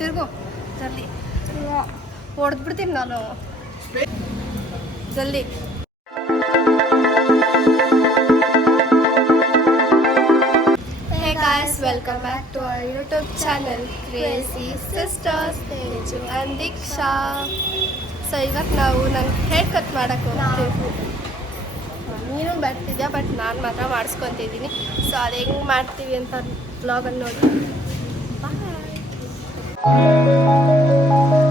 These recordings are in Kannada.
ತಿರ್ಗು, ಜಲ್ದಿ. ಹೊಡೆದ್ಬಿಡ್ತೀನಿ ನಾನು. ಜಲ್ದಿ. Welcome back to our YouTube channel YouTube sisters Teju and Deeksha so ಇವತ್ತು ನಾವು ನಂಗೆ ಹೇರ್ ಕಟ್ ಮಾಡಕ್ಕೆ ಹೋಗ್ತೀವಿ. ನೀನು ಬರ್ತಿದ್ಯಾ ಬಟ್ ನಾನು ಮಾತ್ರ ಮಾಡಿಸ್ಕೊತಿದ್ದೀನಿ. ಸೊ ಅದು ಹೆಂಗೆ ಮಾಡ್ತೀವಿ ಅಂತ ಬ್ಲಾಗನ್ನು ನೋಡಿ. Thank you.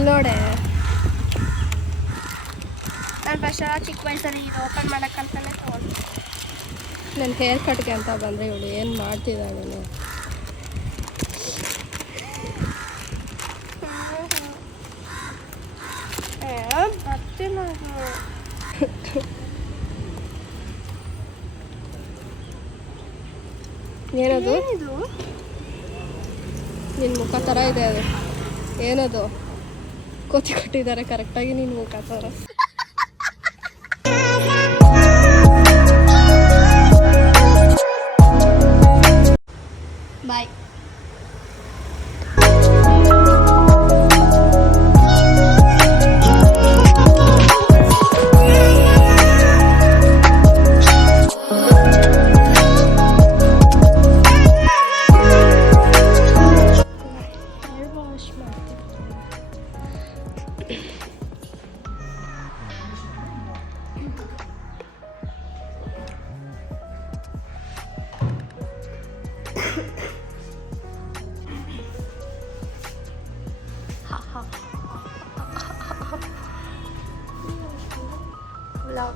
ಇಲ್ಲಿ ನೋಡೆ ನಾನು ಫಸ್ಟ್ ಚಿಕ್ಕ ವಯಸ್ಸಲ್ಲಿ ಇದು ಓಪನ್ ಮಾಡೋಕ್ಕಂತಲೇ ತೊಗೊಂಡು ನನ್ನ ಹೇರ್ ಕಟ್ಗೆ ಅಂತ ಬಂದರೆ ಇವಳು ಏನು ಮಾಡ್ತಿದ್ದಾಳೆ ಬರ್ತೀನಿ ಏನದು? ನಿನ್ನ ಮುಖ ಥರ ಇದೆ ಅದು. ಏನದು? ಕೋತಿ ಕೊಟ್ಟಿದ್ದಾರೆ ಕರೆಕ್ಟಾಗಿ ನೀನು ಥರ boy vlog.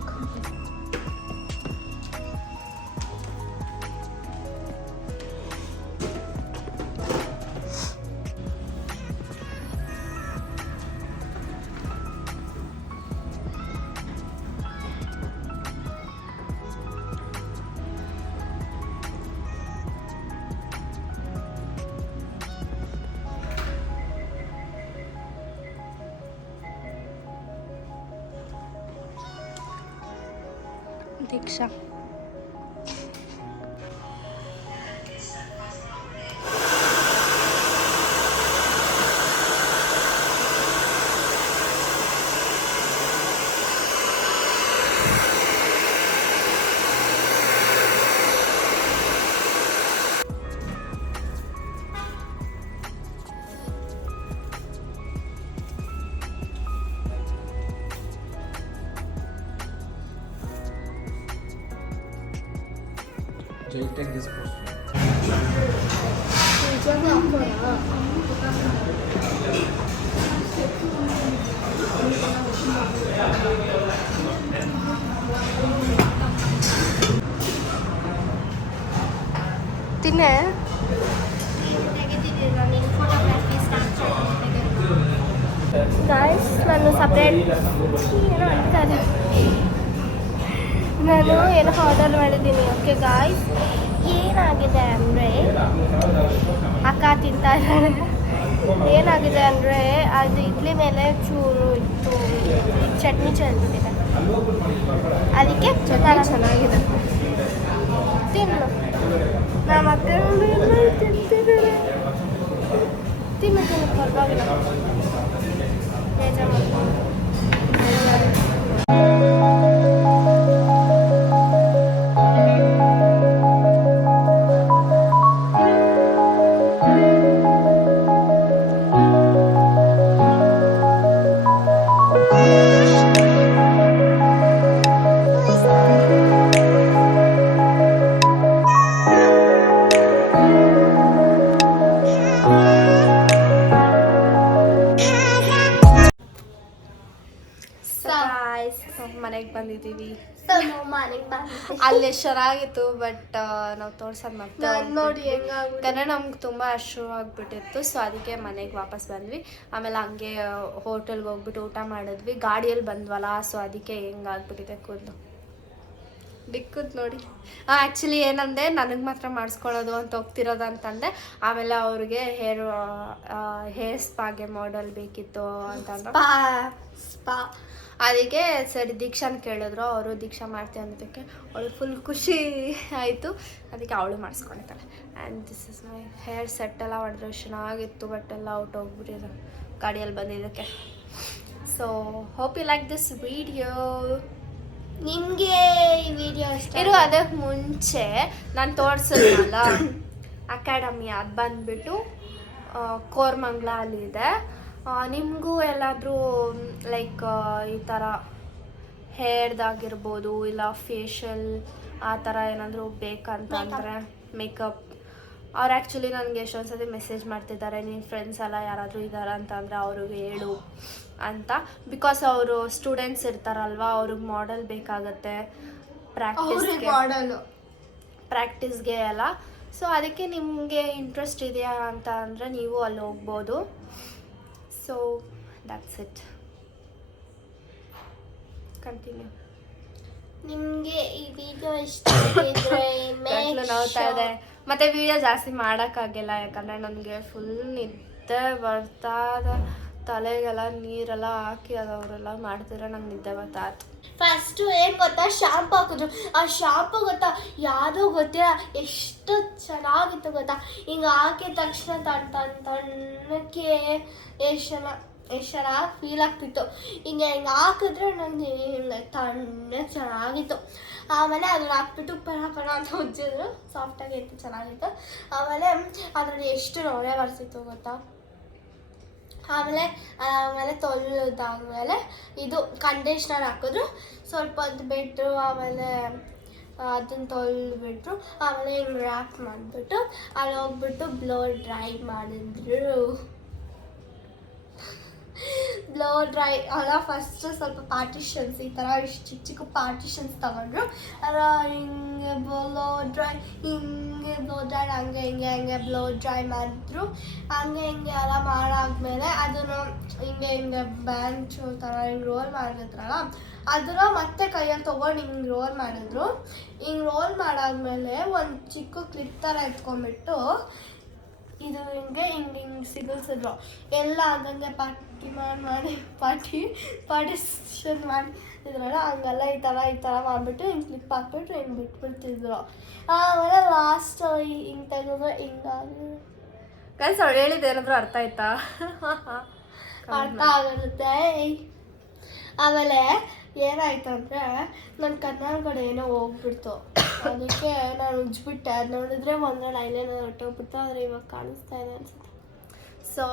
Deeksha Jay, take this post. ತಿನ್ನೆ ಗಾಯ್ಸ್ ನಾನು ಸಪ್ರೇಟ್ ಏನೋ ಅಂತಾರೆ ನಾನು ಏನು ಆರ್ಡರ್ ಮಾಡಿದ್ದೀನಿ ಓಕೆ ಗಾಯ್ಸ್ ಏನಾಗಿದೆ ಅಂದರೆ, ಅಕ್ಕ ತಿಂತಾ ಇದ್ದಾರೆ. ಏನಾಗಿದೆ ಅಂದರೆ, ಅದು ಇಡ್ಲಿ ಮೇಲೆ ಚೂರು ಇತ್ತು. ಚಟ್ನಿ ಚೆಲ್ಬಿಟ್ಟಿದೆ ಅದಕ್ಕೆ ಚಟ್ನಿ ಚೆನ್ನಾಗಿದೆ. ತಿನ್ನು. ನಮ್ಮ ಅಕ್ಕ ತಿಂತಿದ್ದಾರೆ. ತಿನ್ನು ತಿನ್ನು, ಪರವಾಗಿಲ್ಲ. ಬೇಜಾರು ಅಲ್ಲಿ ಎಷ್ಟು ಚೆನ್ನಾಗಿತ್ತು ಬಟ್ ನಾವು ತೋರ್ಸೋದು ಮತ್ತೆ ನೋಡಿ ಯಾಕಂದ್ರೆ ನಮ್ಗೆ ತುಂಬ ಅಶ್ರು ಆಗ್ಬಿಟ್ಟಿತ್ತು ಸೊ ಅದಕ್ಕೆ ಮನೆಗೆ ವಾಪಸ್ ಬಂದ್ವಿ. ಆಮೇಲೆ ಹಂಗೆ ಹೋಟೆಲ್ಗೆ ಹೋಗ್ಬಿಟ್ಟು ಊಟ ಮಾಡಿದ್ವಿ. ಗಾಡಿಯಲ್ಲಿ ಬಂದ್ವಲ್ಲ ಸೊ ಅದಕ್ಕೆ ಹೆಂಗಾಗ್ಬಿಟ್ಟಿದೆ ಕೂದಲು ದಿಕ್ಕುದ್ ನೋಡಿ. ಆ್ಯಕ್ಚುಲಿ ಏನಂದೆ ನನಗೆ ಮಾತ್ರ ಮಾಡಿಸ್ಕೊಳ್ಳೋದು ಅಂತ ಹೋಗ್ತಿರೋದು ಅಂತಂದೆ. ಆಮೇಲೆ ಅವ್ರಿಗೆ ಹೇರ್ ಹೇರ್ ಸ್ಪಾಗೆ ಮಾಡಲ್ ಬೇಕಿತ್ತು ಅಂತಂದ್ರೆ ಸ್ಪಾ ಅದಕ್ಕೆ ಸರಿ ದೀಕ್ಷಾನ ಕೇಳಿದ್ರು ಅವರು ದೀಕ್ಷಾ ಮಾಡ್ತೀವಿ ಅನ್ನೋದಕ್ಕೆ. ಅವಳು ಫುಲ್ ಖುಷಿ ಆಯಿತು. ಅದಕ್ಕೆ ಅವಳು ಮಾಡಿಸ್ಕೊಂಡಿದ್ದಾಳೆ and this is my hair set ಎಲ್ಲ ಮಾಡಿದ್ರು ಚೆನ್ನಾಗಿತ್ತು ಬಟ್ ಎಲ್ಲ ಔಟ್ ಹೋಗ್ಬಿಟ್ಟಿದ್ರು ಗಾಡಿಯಲ್ಲಿ ಬಂದಿದ್ದಕ್ಕೆ. So hope you like this video ನಿಮ್ಗೆ ಈ ವಿಡಿಯೋ ಇಷ್ಟ ಇರು ಅದಕ್ಕೆ ಮುಂಚೆ ನಾನು ತೋರಿಸಿದ್ನಲ್ಲ ಅಕಾಡೆಮಿ ಅದು ಬಂದ್ಬಿಟ್ಟು ಕೋರ್ಮಂಗ್ಲ ಅಲ್ಲಿದೆ ನಿಮಗೂ ಎಲ್ಲಾದರೂ ಲೈಕ್ ಈ ಥರ ಹೇರ್ದಾಗಿರ್ಬೋದು ಇಲ್ಲ ಫೇಶಿಯಲ್ ಆ ಥರ ಏನಾದರೂ ಬೇಕಂತಂದರೆ ಮೇಕಪ್ ಅವ್ರು ಆ್ಯಕ್ಚುಲಿ ನನಗೆ ಎಷ್ಟೊಂದು ಸತಿ ಮೆಸೇಜ್ ಮಾಡ್ತಿದ್ದಾರೆ ನಿನ್ನ ಫ್ರೆಂಡ್ಸ್ ಎಲ್ಲ ಯಾರಾದರೂ ಇದ್ದಾರೆ ಅಂತಂದರೆ ಅವ್ರಿಗೆ ಹೇಳು ಅಂತ. ಬಿಕಾಸ್ ಅವರು ಸ್ಟೂಡೆಂಟ್ಸ್ ಇರ್ತಾರಲ್ವ ಅವ್ರಿಗೆ ಮಾಡೆಲ್ ಬೇಕಾಗತ್ತೆ ಪ್ರಾಕ್ಟೀಸ್ಗೆ ಮಾಡಲು ಪ್ರಾಕ್ಟೀಸ್ಗೆ ಎಲ್ಲ. ಸೊ ಅದಕ್ಕೆ ನಿಮಗೆ ಇಂಟ್ರೆಸ್ಟ್ ಇದೆಯಾ ಅಂತ ಅಂದರೆ ನೀವು ಅಲ್ಲಿ ಹೋಗ್ಬೋದು. ಸೊ ದಟ್ಸ್ ಇಟ್ ಕಂಟಿನ್ಯೂ ನಿಮಗೆ ಈ ವಿಡಿಯೋ ಇಷ್ಟ ಇದ್ರೆ ಮೇಲೆ ನೋಡ್ತಾ ಇದೆ. ಮತ್ತೆ ವಿಡಿಯೋ ಜಾಸ್ತಿ ಮಾಡೋಕ್ಕಾಗಿಲ್ಲ, ಯಾಕಂದರೆ ನನಗೆ ಫುಲ್ ನಿದ್ದೆ ಬರ್ತಾ ತಲೆಗೆಲ್ಲ ನೀರೆಲ್ಲ ಹಾಕಿ ಅದವರೆಲ್ಲ ಮಾಡ್ತಿದ್ರೆ ನಂಗೆ ನಿದ್ದೆ ಬರ್ತಾ ಫಸ್ಟು ಏನು ಗೊತ್ತಾ? ಶಾಂಪು ಹಾಕಿದ್ರು. ಆ ಶಾಂಪು ಗೊತ್ತಾ? ಯಾವುದೋ ಗೊತ್ತಿಲ್ಲ. ಎಷ್ಟು ಚೆನ್ನಾಗಿತ್ತು ಗೊತ್ತಾ? ಹಿಂಗೆ ಹಾಕಿದ ತಕ್ಷಣ ತಣ್ಣ ತಣ್ಣಕ್ಕೆ ಎಷ್ಟು ಚೆನ್ನಾಗಿ ಎಷ್ಟು ಚೆನ್ನಾಗಿ ಫೀಲ್ ಆಗ್ತಿತ್ತು. ಹಿಂಗೆ ಹಿಂಗೆ ಹಾಕಿದ್ರೆ ನನಗೆ ಹಿಂಗೆ ತಣ್ಣಗೆ ಚೆನ್ನಾಗಿತ್ತು. ಆಮೇಲೆ ಅದನ್ನ ಹಾಕ್ಬಿಟ್ಟು ಪರ ಪರ ಅಂತ ಉಜ್ಜಿದ್ರು ಸಾಫ್ಟಾಗಿ ಇತ್ತು, ಚೆನ್ನಾಗಿತ್ತು. ಆಮೇಲೆ ಅದರಲ್ಲಿ ಎಷ್ಟು ನೊರೆ ಬರ್ತಿತ್ತು ಗೊತ್ತಾ? ಆಮೇಲೆ ಆಮೇಲೆ ತೊಳೆದಾದ್ಮೇಲೆ ಇದು ಕಂಡೀಷ್ನರ್ ಹಾಕಿದ್ರು. ಸ್ವಲ್ಪ ಹೊತ್ತು ಬಿಟ್ಟರು ಆಮೇಲೆ ಅದನ್ನು ತೊಳೆದ್ಬಿಟ್ರು. ಆಮೇಲೆ ಹಿಂಗೆ ರ್ಯಾಪ್ ಮಾಡಿಬಿಟ್ಟು ಅಲ್ಲಿ ಹೋಗ್ಬಿಟ್ಟು ಬ್ಲೋ ಡ್ರೈ ಮಾಡಿದ್ರು. ಬ್ಲೋ ಡ್ರೈ ಅಲ್ಲ ಫಸ್ಟ್ ಸ್ವಲ್ಪ ಪಾರ್ಟಿಷನ್ಸ್ ಈ ಥರ ಇಷ್ಟು ಚಿಕ್ಕ ಚಿಕ್ಕ ಪಾರ್ಟಿಷನ್ಸ್ ತಗೊಂಡ್ರು. ಅಲ್ಲ, ಹಿಂಗೆ ಬ್ಲೋ ಡ್ರೈ ಹಿಂಗೆ ಬ್ಲೋ ಡ್ರೈ ಹಂಗೆ ಹಿಂಗೆ ಹಂಗೆ ಬ್ಲೋ ಡ್ರೈ ಮಾಡಿದ್ರು. ಹಂಗೆ ಹಿಂಗೆ ಎಲ್ಲ ಮಾಡಾದ್ಮೇಲೆ ಅದನ್ನು ಹಿಂಗೆ ಹಿಂಗೆ ಬ್ಯಾಂಚ್ ಥರ ಹಿಂಗೆ ರೋಲ್ ಮಾಡಿದ್ರಲ್ಲ, ಅದನ್ನು ಮತ್ತೆ ಕೈಯಲ್ಲಿ ತೊಗೊಂಡು ಹಿಂಗೆ ರೋಲ್ ಮಾಡಿದ್ರು. ಹಿಂಗೆ ರೋಲ್ ಮಾಡಾದ್ಮೇಲೆ ಒಂದು ಚಿಕ್ಕ ಕ್ಲಿಪ್ ಥರ ಎತ್ಕೊಂಡ್ಬಿಟ್ಟು ಇದು ಹಿಂಗೆ ಹಿಂಗೆ ಹಿಂಗೆ ಸಿಗಲ್ಸಿದ್ರು. ಎಲ್ಲ ಹಂಗಂಗೆ ಪಾರ್ಟಿ ಮಾಡಿ ಮಾಡಿ ಪಾರ್ಟಿ ಪಾರ್ಟಿಷನ್ ಮಾಡಿದ್ರಲ್ಲ ಹಂಗೆಲ್ಲ ಈ ಥರ ಈ ಥರ ಮಾಡಿಬಿಟ್ಟು ಹಿಂಗೆ ಕ್ಲಿಪ್ ಹಾಕ್ಬಿಟ್ಟು ಹಿಂಗೆ ಬಿಟ್ಬಿಡ್ತಿದ್ರು. ಆಮೇಲೆ ಲಾಸ್ಟ್ ಹಿಂಗೆ ತೆಗೆದ್ರೆ ಹಿಂಗಾಗಿ ಕಲ್ಸ ಅವಳು ಹೇಳಿದ್ದು ಏನಾದರೂ ಅರ್ಥ ಆಯ್ತಾ? ಅರ್ಥ ಆಗಿರುತ್ತೆ ಆಮೇಲೆ ಏನಾಯ್ತು ಅಂದರೆ ನನ್ನ ಕನ್ನಡ ಕಡೆ ಏನೋ ಹೋಗ್ಬಿಡ್ತು. ಅದಕ್ಕೆ ನಾನು ಉಜ್ಬಿಟ್ಟೆ. ಅದು ನೋಡಿದ್ರೆ ಒಂದೇ ಲೈನೇನೋ ಹೊಟ್ಟೋಗ್ಬಿಡ್ತು ಆದರೆ ಇವಾಗ ಕಾಣಿಸ್ತಾ ಇದೆ ಅನ್ಸುತ್ತೆ. ಸೊ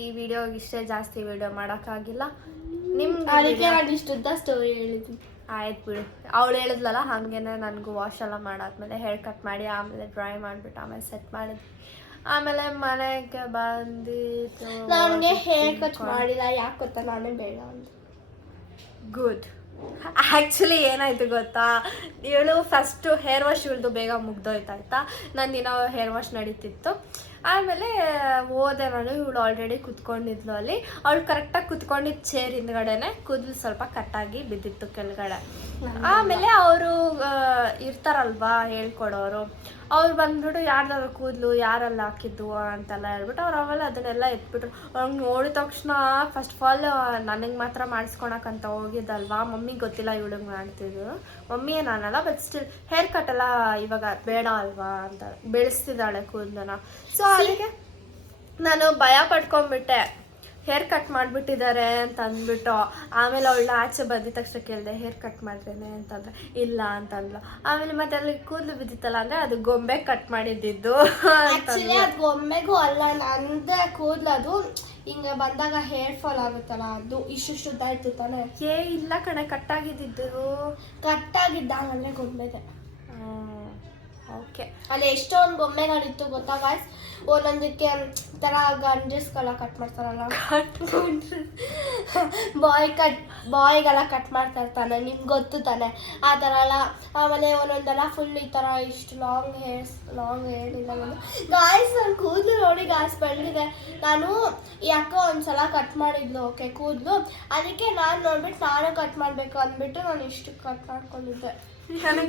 ಈ ವಿಡಿಯೋ ಇಷ್ಟೇ ಜಾಸ್ತಿ ವಿಡಿಯೋ ಮಾಡೋಕ್ಕಾಗಿಲ್ಲ. ಅದಕ್ಕೆ ನಿಮ್ಗೆ ನಾನು ಇಷ್ಟುದ್ದ ಸ್ಟೋರಿ ಹೇಳಿದ್ವಿ ಆಯ್ತು ಬಿಡು. ಅವಳು ಹೇಳಿದ್ಲಲ್ಲ ಹಾಗೇನೆ ನನಗೂ ವಾಶ್ ಎಲ್ಲ ಮಾಡಾದ್ಮೇಲೆ ಹೇರ್ ಕಟ್ ಮಾಡಿ ಆಮೇಲೆ ಡ್ರೈ ಮಾಡಿಬಿಟ್ಟು ಆಮೇಲೆ ಸೆಟ್ ಮಾಡಿದ್ವಿ. ಆಮೇಲೆ ಮನೆಗೆ ಬಂದಿತ್ತು ನನಗೆ ಹೇರ್ ಕಟ್ ಮಾಡಿಲ್ಲ ಯಾಕೆ ಗೊತ್ತಾ? ನಾನೇ ಬೇಡ ಅಂತ ಗುಡ್ ಆ್ಯಕ್ಚುಲಿ ಏನಾಯ್ತು ಗೊತ್ತಾ? ಇವಳು ಫಸ್ಟು ಹೇರ್ ವಾಶ್ ಇವಳ್ದು ಬೇಗ ಮುಗ್ದೋಯ್ತು ಆಯ್ತಾ? ನಂದಿನ ಹೇರ್ ವಾಶ್ ನಡೀತಿತ್ತು. ಆಮೇಲೆ ಹೋದೆ ನಾನು ಇವಳು ಆಲ್ರೆಡಿ ಕುತ್ಕೊಂಡಿದ್ಲು ಅಲ್ಲಿ. ಅವಳು ಕರೆಕ್ಟಾಗಿ ಕುತ್ಕೊಂಡಿದ್ದ ಚೇರ್ ಹಿಂದ್ಗಡೆನೆ ಕೂದಲು ಸ್ವಲ್ಪ ಕಟ್ಟಾಗಿ ಬಿದ್ದಿತ್ತು ಕೆಳಗಡೆ. ಆಮೇಲೆ ಅವರು ಇರ್ತಾರಲ್ವಾ ಹೇಳ್ಕೊಡೋರು. ಅವ್ರು ಬಂದ್ಬಿಟ್ಟು ಯಾರ್ದಾದ್ರು ಕೂದಲು ಯಾರೆಲ್ಲ ಹಾಕಿದ್ದು ಅಂತೆಲ್ಲ ಹೇಳ್ಬಿಟ್ಟು ಅವ್ರು ಅವೆಲ್ಲ ಅದನ್ನೆಲ್ಲ ಎತ್ಬಿಟ್ರು. ಅವ್ರಿಗೆ ನೋಡಿದ ತಕ್ಷಣ ಫಸ್ಟ್ ಆಫ್ ಆಲ್ ನನಗೆ ಮಾತ್ರ ಮಾಡಿಸ್ಕೊಳಕ್ಕಂತ ಹೋಗಿದ್ದಲ್ವಾ? ಮಮ್ಮಿಗೆ ಗೊತ್ತಿಲ್ಲ ಇವಳಿಗೆ ಮಾಡ್ತಿದ್ದು. ಮಮ್ಮಿ ನಾನಲ್ಲ ಬಟ್ ಸ್ಟಿಲ್ ಹೇರ್ ಕಟ್ ಎಲ್ಲ ಇವಾಗ ಬೇಡ ಅಲ್ವಾ ಅಂತ ಬೆಳೆಸ್ತಿದ್ದಾಳೆ ಕೂದಲನ್ನ. ಸೊ ಅಲ್ಲಿಗೆ ನಾನು ಭಯ ಪಡ್ಕೊಂಡ್ಬಿಟ್ಟೆ. ಹೇರ್ ಕಟ್ ಮಾಡಿಬಿಟ್ಟಿದ್ದಾರೆ ಅಂತ ಅಂದ್ಬಿಟ್ಟು ಆಮೇಲೆ ಅವಳು ಆಚೆ ಬಂದಿದ ತಕ್ಷಣ ಕೇಳಿದೆ ಹೇರ್ ಕಟ್ ಮಾಡ್ತೇನೆ ಅಂತಂದ್ರೆ ಇಲ್ಲ ಅಂತಂದ್ಲು. ಆಮೇಲೆ ಮತ್ತೆ ಅಲ್ಲಿ ಕೂದಲು ಬಿದ್ದಿತ್ತಲ್ಲ ಅಂದ್ರೆ ಅದು ಗೊಂಬೆ ಕಟ್ ಮಾಡಿದ್ದಿದ್ದು ಅದು ಗೊಂಬೆಗೂ ಅಲ್ಲ ನಂದೇ ಕೂದಲು ಅದು. ಹಿಂಗೆ ಬಂದಾಗ ಹೇರ್ ಫಾಲ್ ಆಗುತ್ತಲ್ಲ ಅದು ಇಷ್ಟು ಇತ್ತು ತಾನೆ. ಏ ಇಲ್ಲ ಕಣೆ ಕಟ್ಟಾಗಿದ್ದಿದ್ದು ಕಟ್ ಅಂದರೆ ಗೊಂಬೆಗೆ. ಓಕೆ. ಅಲ್ಲಿ ಎಷ್ಟೊಂದು ಬೊಮ್ಮೆಗಳಿತ್ತು ಗೊತ್ತಾ ಗಾಯ್ಸ್ ಒಂದೊಂದಕ್ಕೆ ತರ ಥರ ಗಂಡಸ್ಗೆಲ್ಲ ಕಟ್ ಮಾಡ್ತಾರಲ್ಲ. ಬಾಯ್ ಕಟ್ ಬಾಯ್ಗೆಲ್ಲ ಕಟ್ ಮಾಡ್ತಾ ಇರ್ತಾನೆ ನಿಮ್ಗೆ ಗೊತ್ತು ತಾನೆ. ಆ ಥರ ಎಲ್ಲ ಆಮೇಲೆ ಒಂದೊಂದೆಲ್ಲ ಫುಲ್ ಈ ಥರ ಇಷ್ಟು ಲಾಂಗ್ ಹೇರ್ಸ್ ಲಾಂಗ್ ಹೇರ್ ಇಲ್ಲ ಗಾಯ್ಸ್ ನನ್ನ ಕೂದಲು ನೋಡಿ ಗಾಯ್ಸ್ ಬೆಳೆದಿದೆ. ನಾನು ಯಾಕೋ ಒಂದ್ಸಲ ಕಟ್ ಮಾಡಿದ್ಲು ಓಕೆ ಕೂದಲು. ಅದಕ್ಕೆ ನಾನು ನೋಡ್ಬಿಟ್ಟು ನಾನು ಕಟ್ ಮಾಡಬೇಕು ಅಂದ್ಬಿಟ್ಟು ನಾನು ಇಷ್ಟು ಕಟ್ ಮಾಡ್ಕೊಂಡಿದ್ದೆ. ನನಗೆ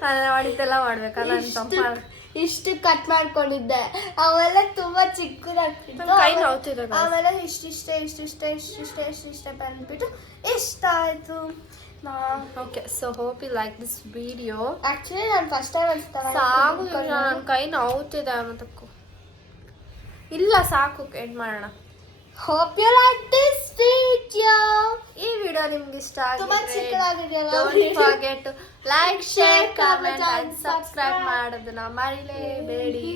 ನಾನು ಮಾಡಿದ್ದೆಲ್ಲ ಮಾಡ್ಬೇಕಲ್ಲ ನಾನು ಇಷ್ಟು- ಇಷ್ಟು ಕಟ್ ಮಾಡ್ಕೊಂಡಿದ್ದೆ. ಅವೆಲ್ಲ ತುಂಬಾ ಚಿಕ್ಕದಾಗ್ತಿತ್ತು. ನನ್ ಕೈ ನೋವ್ತಿದೆ guys. ಆಮೇಲೆ ಇಷ್ಟಿಷ್ಟೇ ಇಷ್ಟಿಷ್ಟೇ ಇಷ್ಟಿಷ್ಟೇ ಇಷ್ಟಿಷ್ಟೇ ಬಂದ್ಬಿಟ್ಟು ಇಷ್ಟ ಆಯ್ತು. Okay so hope you like this video actually ನಾನು ಫಸ್ಟ್ ಟೈಮ್ ಸಾಕು ನನ್ನ ಕೈ ನೋವ್ತಿದೆ ಅನ್ನೋದಕ್ಕೂ ಇಲ್ಲ ಸಾಕು ಎಂಡ್ ಮಾಡೋಣ. ಹೋಪ್ ಯು ಲೈಕ್ ದಿಸ್ ಈ ವಿಡಿಯೋ ನಿಮ್ಗೆ ಇಷ್ಟ forget like share comment and subscribe ಮಾಡೋದನ್ನ ಮರಿಲೇಬೇಡಿ.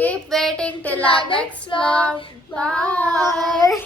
Keep waiting till next bye